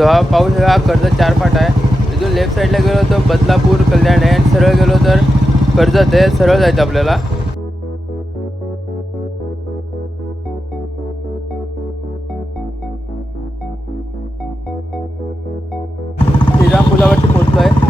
So हा पाऊस हा कर्जत 4 फाटा आहे. इथून लेफ्ट साईडला गेलो तर बदलापूर कल्याण आहे आणि सरळ गेलो तर कर्जत आहे. सरळ जायचं आपल्याला. श्रीराम पुलावरती पोहोचलो आहे.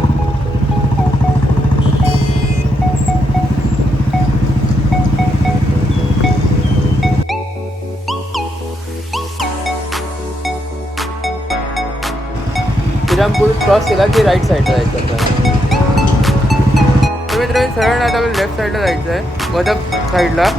श्रीरामपूर क्रॉस केला की राईट साईडला जायचं आपल्याला. तर मित्रांनो सरळ नाही आपल्याला लेफ्ट साईडला जायचं आहे, वदप साईडला.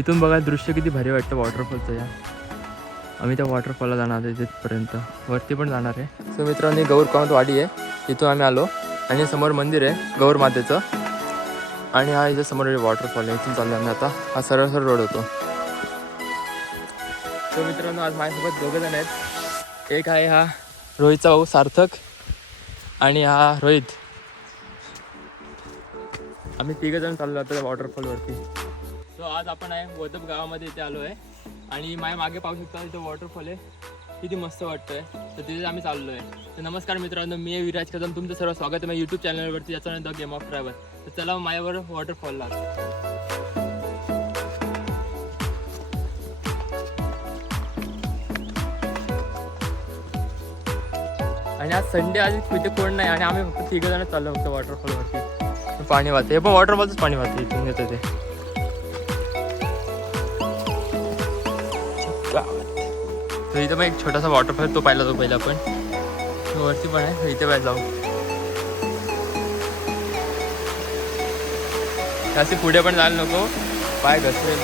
इथून बघा दृश्य किती भारी वाटतं वॉटरफॉलचं. या आम्ही त्या वॉटरफॉलला जाणार आहे तिथपर्यंत, वरती पण जाणार आहे. सो मित्रांनी गौरकांत वाडी आहे, इथून आम्ही आलो आणि समोर मंदिर आहे गौर मातेचं. आणि हा इथं समोर वॉटरफॉल आहे, इथून चाललो आम्ही आता. हा सरळ सरळ रोड होतो. सो मित्रांनो आज माझ्यासोबत दोघं जण आहेत. एक आहे हा रोहितचा भाऊ सार्थक आणि हा रोहित. आम्ही तिघं जण चाललो आता त्या वॉटरफॉलवरती. सो आज आपण आहे वदप गावामध्ये इथे आलो आहे आणि माझ्या मागे पाहू शकता इथं वॉटरफॉल आहे, किती मस्त वाटतंय. तर तिथे आम्ही चाललो आहे. तर नमस्कार मित्रांनो, मी आहे विराज कदम, तुमचं सर्व स्वागत आहे माझ्या यूट्यूब चॅनलवरती, याचं नाव द गेम ऑफ ट्रॅव्हल. तर चला माझ्यावर वॉटरफॉलला. आणि आज संडे, आज तिथे कोण नाही आणि आम्ही फक्त तिघं जण चाललो फक्त वॉटरफॉलवरती. पाणी वाहते, हे पण वॉटरफॉलच पाणी वाहते, इथून येतं ते. तर इथं पण एक छोटासा वॉटरफॉल तो पाहिला, तो पहिला पण वरती पण आहे. इथे पाहिजे जाऊ, असे पुढे पण जायला नको, पाय घसरेल.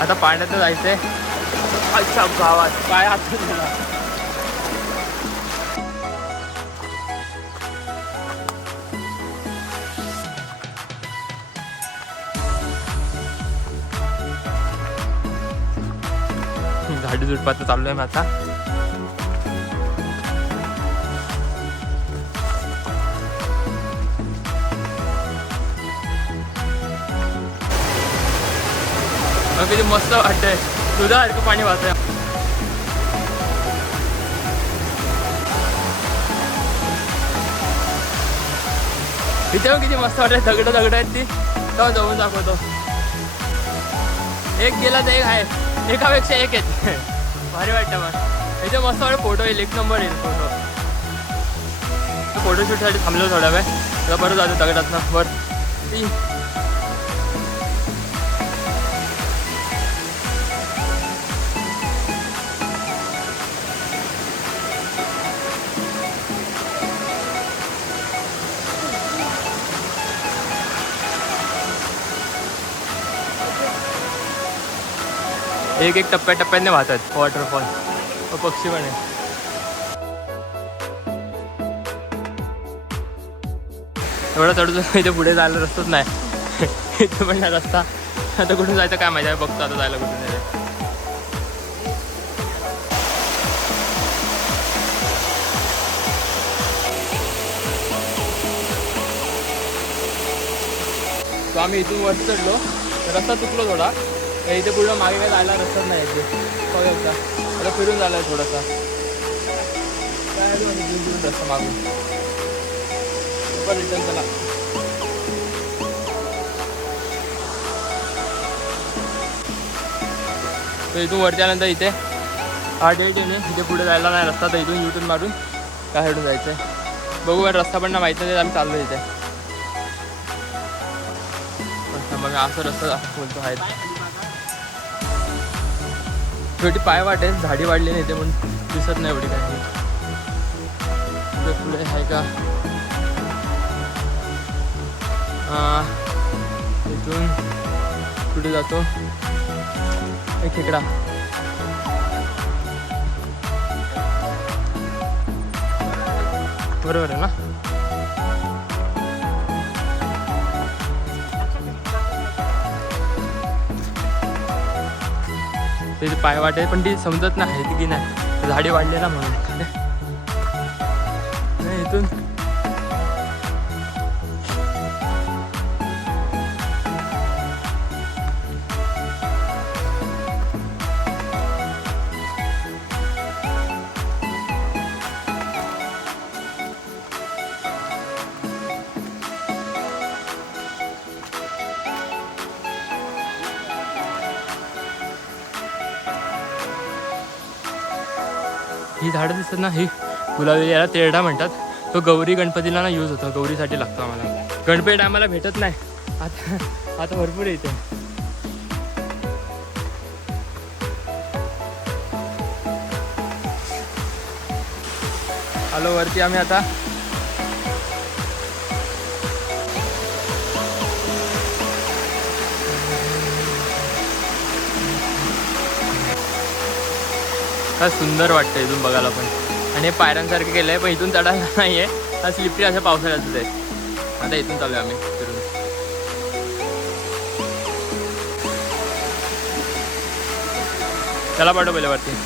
आता पाण्यात जायचंय. अच्छा गावात पाय हातून गेला. झाडी झुडपात चाललोय मी आता. किती मस्त वाटतंय, दुधासारखं पाणी वाहतंय. इथे किती मस्त वाटतंय, दगड आहेत ती, तेव्हा जाऊन दाखवतो. एक गेला तर एक आहे, एकापेक्षा एक आहेत. भारी वाटतं मग इथे, मस्त वाटतं. फोटो येईल, एक नंबर येईल फोटो. फोटोशूटसाठी थांबलो थोडा वेळ, तर बरं जातो दगडातनं वर. एक एक टप्प्याटप्प्याने वाहतात वॉटरफॉल. पक्षी पण आहे. एवढा चढतो इथे, पुढे जायला रस्ताच नाही. इथे पण नाही रस्ता. आता कुठून जायचं काय माहिती आहे, बघतो आता जायला कुठून जायचं. तो आम्ही इथून वर चढलो, रस्ता चुकलो थोडा. इथे पुढं मागे काय जायला रस्ताच नाही इथे. बघा आता फिरून झाला आहे थोडासा, काय रस्ता मागून रिटर्न. चला तर इथून वरती आल्यानंतर इथे हा डेट येणे इथे पुढे जायला नाही रस्ता, तर इथून युटर्न मारून त्या साईडून जायचं आहे. बघू पण रस्ता पण ना माहीत नाही, आम्ही चाललो इथे. मग असं रस्ता बोलतो आहेत. छोटी पाय वाटेल, झाडी वाढली नाही ते पण दिसत नाही एवढी काही. पुढे आहे का इथून पुढे जातो एक खेकडा. बरोबर आहे ना. त्याची पाय वाटे पण ती समजत नाही की नाही, झाडी वाढली ना म्हणून. नाही इथून ही झाडं दिसत ना, ही गुलाबी, याला तेरडा म्हणतात. तो गौरी गणपतीला ना यूज होतो, गौरीसाठी लागतो आम्हाला. गणपती टायमाला भेटत नाही, आता भरपूर येते. आलो वरती आम्ही आता. काय सुंदर वाटतं इथून बघायला पण. आणि हे पायऱ्यांसारखं केलं आहे, पण इथून चढायला नाही आहे, हा स्लिपरी अशा पावसाळ्यातच आहे. आता इथून चालू आहे आम्ही फिरून. त्याला पाठव पहिले वरती.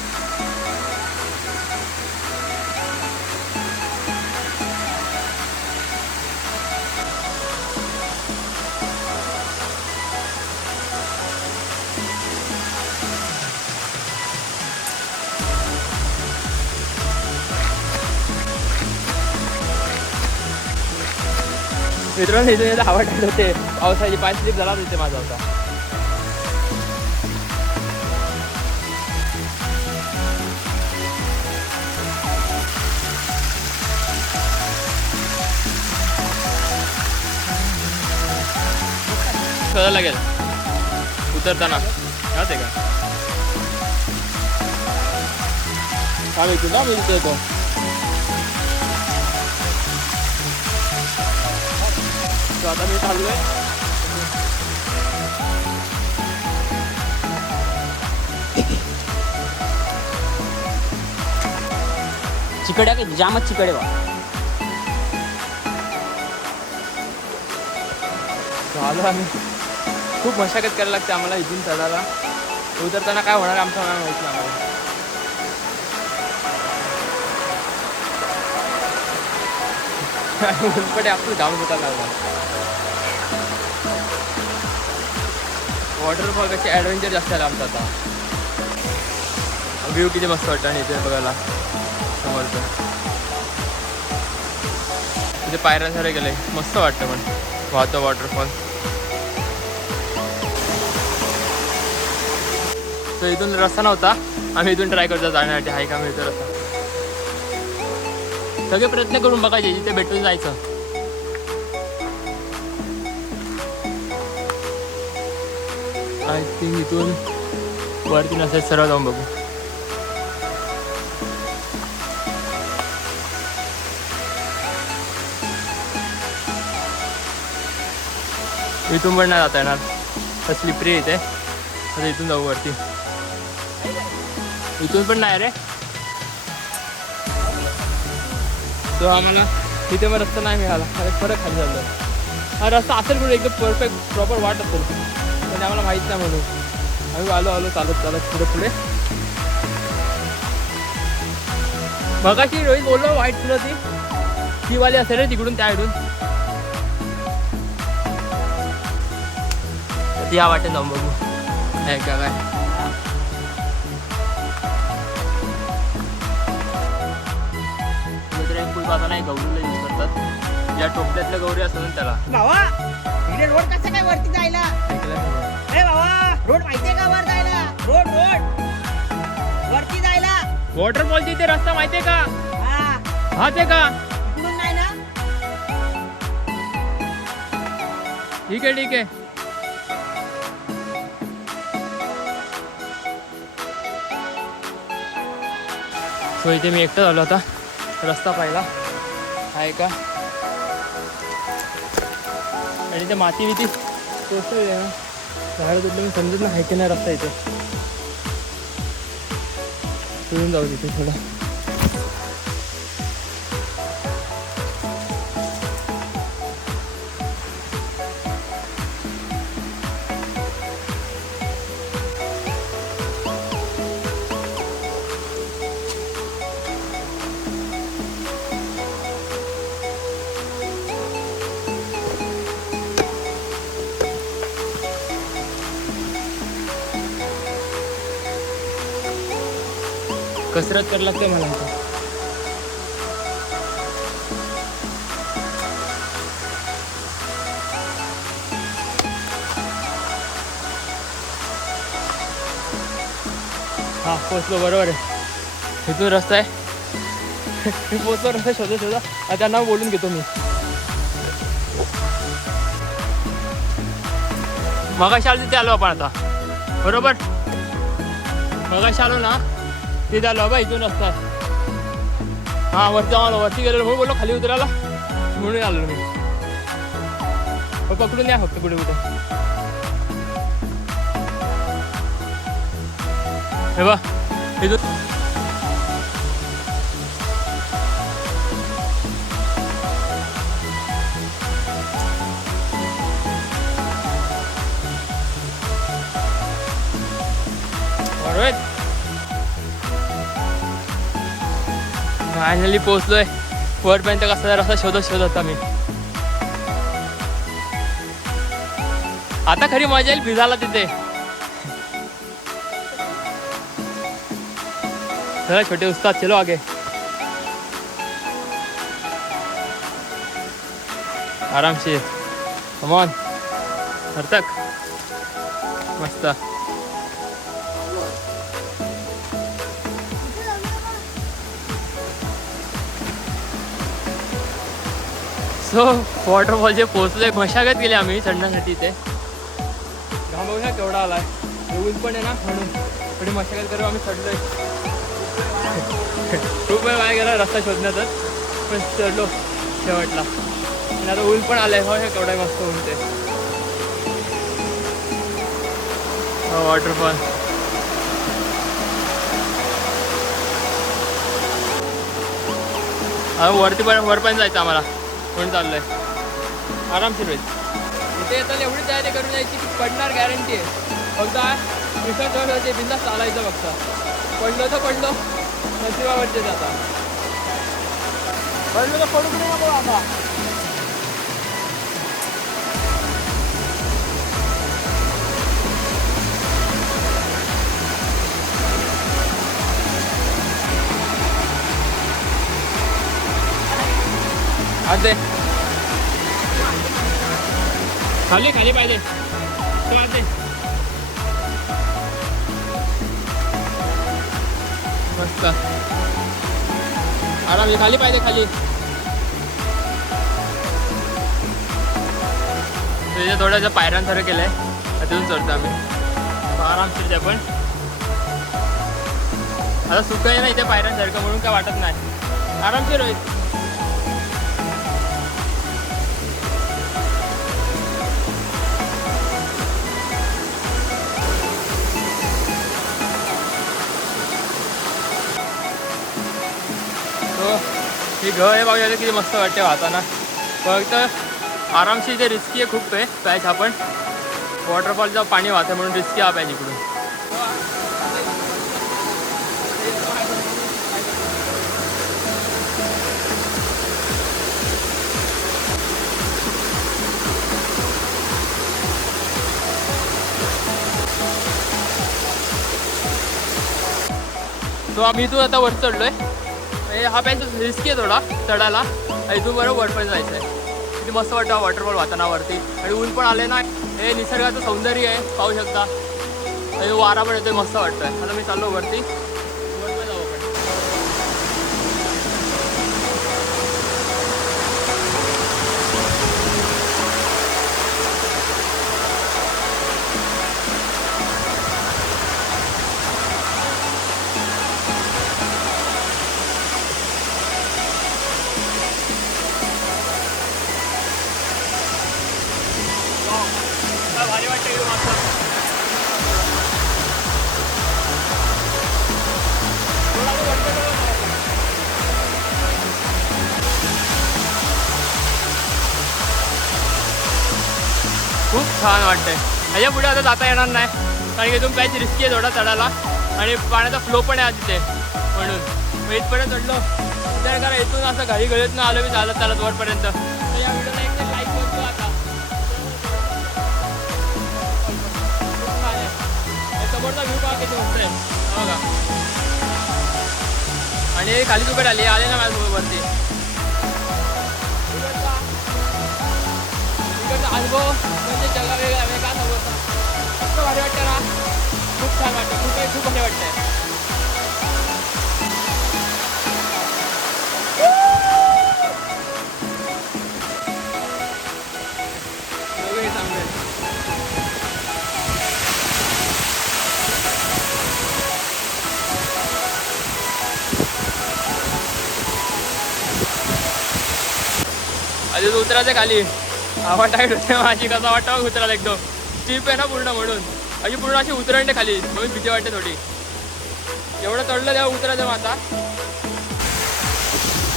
मित्रांनो इथून येतं हवा टाईट होते, पावसाची पाय स्लिप झाला होते माझा होता. शोधायला लागेल उतरताना राहते का काय भेटू ना मी तिथे येतो. आता मी चाललोय. चिकड्या काय जामच चिकडे बा. झालं आम्ही खूप मशागत करायला लागते आम्हाला इथून चढायला. उतरताना काय होणार आमचं मला माहिती नाही. आम्हाला उलपटे आपलं घाम सुटायला लागला. वॉटरफॉल पेक्षा ॲडव्हेंचर जास्त आलं आमचं आता. व्ह्यू किती मस्त वाटतं आणि इथे बघायला समोरचं. तिथे पायऱ्यांसारखे गेले, मस्त वाटतं पण वाहतं वॉटरफॉल. तर इथून रस्ता नव्हता, आम्ही इथून ट्राय करतो जाण्यासाठी. आहे का मिळतो रस्ता. सगळे प्रयत्न करून बघायचे जिथे भेटून जायचं. आय थिंक इथून वरती नसेल, सरळ जाऊन बघू. इथून पण नाही जाता येणार, तर स्लिपरी येते. आता इथून जाऊ वरती. इथून पण नाही रे, तो आम्हाला तिथे मग रस्ता नाही मिळाला. परत खाली झालं. हा रस्ता असेल कुठे एकदम परफेक्ट प्रॉपर वाट असेल, पण आम्हाला माहीत नाही म्हणून आम्ही आलो चालत चालत पुढे. मगाशी रोहित बोललो व्हाईट फुलं ती वाली असेल रे तिकडून त्या इकडून. ती हा वाटेल जाऊन बघू आहे का काय. पूल पाहता नाही गौरीला यूज करतात. या टोपल्यातल्या गौरी असतात ना त्याला. इकडे रोड कसं काय वरती जायला ए बाबा रोड माहितीये का वर जायला रोड रोड वरती जायला वॉटरफॉलची इथे रस्ता माहितीये का हा हाच आहे का इकडून नाही ना ठीक आहे ठीक आहे सो इथे मी एकटा झालो आता रस्ता पाहिला आहे का आणि ते माती बिती कोसळली आहे ना झाड तुटलं मी समजत ना आहे की नाही रस्ता इथे फिरून जाऊ तिथे थोडं कसरत करायला लागते मला आता हा पोचलो बरोबर आहे इथून रस्ता आहे मी पोचलो रस्ता शोधा आता त्यांना बोलून घेतो मी मगाशी आलो तिथे आलो आपण आता बरोबर मगाशी आलो ना तिथे आलो बा इथून रस्ता हां वरती जाऊन आलो वरती गेलो म्हणून बोललो खाली उतरायला म्हणून आलो मी पकडून या फक्त कुठे कुठे हे बा इथून बरोबर फायनली पोहोचलोय वरपर्यंत कसा रस्ता शोधत आम्ही आता खरी मजा येईल भिजायला तिथे चला छोटे उस्ताद चलो आगे आरामशीर कमॉन तक मस्त सो वॉटरफॉल जे पोहोचलोय मशागत केली आम्ही चढण्यासाठी इथे घाम बघा केवढा आलाय ऊन पण आहे ना म्हणून थोडी मशागत करू आम्ही चढलोय खूप वेळ वाया गेला रस्ता शोधण्यातच पण चढलो शेवटला आणि आता ऊन पण आलंय हो हे केवढा मस्त ऊन ते वॉटरफॉल वरती पण वरपर्यंत जायचं आम्हाला म्हणून चाललंय आरामशीर होईल इथे येताना एवढी तयारी करून यायची की पडणार गॅरंटी आहे फक्त विसर्जन बिंदास चालायचं फक्त पडलो तर पडलो नशिबावरचे आता पडलो तर पडू नये नको आता आते खाली खाली पाहिजे तो आते मस्त आराम खाली पाहिजे खाली त्याच्या थोड्याशा पायऱ्यांसारखं केलंय तिथून चढतो आम्ही आरामशीर आहे पण आता सुख आहे ना इथे पायऱ्यांसारखं म्हणून काय वाटत नाही आरामशीर होईल ही घर आहे बघायला किती मस्त वाटते वाहताना फक्त आरामशीर इथे रिस्की आहे खूप आहे पॅच आपण वॉटरफॉलचं पाणी वाहतं म्हणून रिस्की हा पॅच इकडून तो आम्ही इथून आता वर चढलोय हा पॅच रिस्की आहे थोडा चढायला इथून बरोबर वरपर्यंत जायचं आहे किती मस्त वाटतं वॉटरफॉल वातावरणावरती. आणि ऊन पण आले ना, हे निसर्गाचं सौंदर्य आहे, पाहू शकता. आणि वारा पण येतोय, मस्त वाटतंय. आता मी चाललो वरती, वरती जाऊ आपण. भारी वाटतं एकदम मस्त. खूप छान वाटतंय. ह्याच्या पुढे आता जाता येणार नाही, कारण की इथून पॅच रिस्की आहे थोडा चढायला, आणि पाण्याचा फ्लो पण आहे तिथे. म्हणून मग इथपर्यंत चढलो. विचार करा, इथून असं घाई गळीतनं आलो मी चालत चालत वरपर्यंत. तर या व्हिडिओला एक लाईक करतो आता. समोरचा व्ह्यू पहा किती मस्त आहे बघा. आणि खाली तुकडे आले ना माझ्यासोबत वरती. इकडचा अनुभव म्हणजे जगा वेगळा नव्हता. खूप भारी वाटतं ना, खूप छान वाटतं, खूप भारी वाटतंय. आधी तो उतरायचं खाली, हवा टाईट होते माझी. कसा वाटतं उतरायला, एकदम स्टीप आहे ना पूर्ण, म्हणून अशी पूर्ण अशी उतरंडे खाली, म्हणून भीती वाटते थोडी. एवढं चढलं तेव्हा उतरायचं मग आता.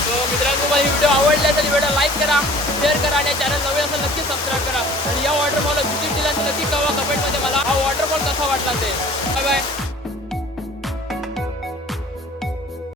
तो मित्रांनो, तुम्हाला ही व्हिडिओ आवडला तर व्हिडिओ लाईक करा, शेअर करा, आणि चॅनल नवीन असेल नक्की सबस्क्राईब करा. आणि या वॉटरफॉल